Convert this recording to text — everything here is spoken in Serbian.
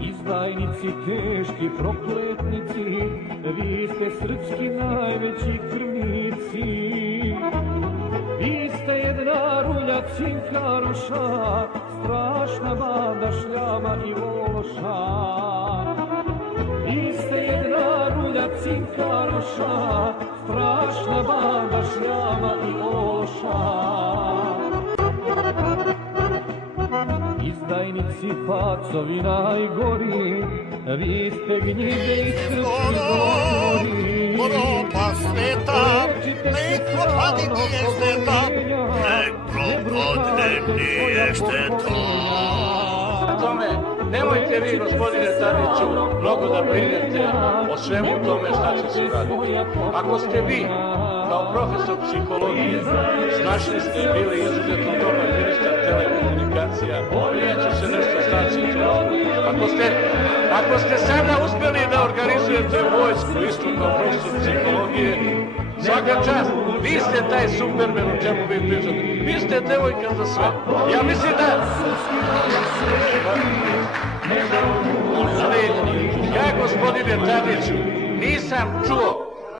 Izdajnici, teški prokletnici, vi ste srpski najveći krvnici. Vi ste jedna rulja cinkaroša, strašna banda šljama i vološa. Vi ste jedna rulja cinkaroša, strašna banda šljama i vološa. Izdajnici, pacovi najgori, vi ste gnjide i srpski govori. Europa sveta, nek propadne nije šteta, nek propadne nije šteta. Tome, nemojte vi, gospodine Tadiću, mnogo da brinete o svemu tome šta će se raditi. Ako ste vi, kao profesor psihologije, snašli ste bili izuzetno dobar ministar telekomunikacija, neće se nešto staći to. Ako ste sada uspjeli da organizujete vojsku isto kao profesor psihologije, svaka čast, vi ste taj Superman u čemu vi pričate. Vi ste devojka za sve. Ja mislim da... Ali ja, gospodine Tadiću, nisam čuo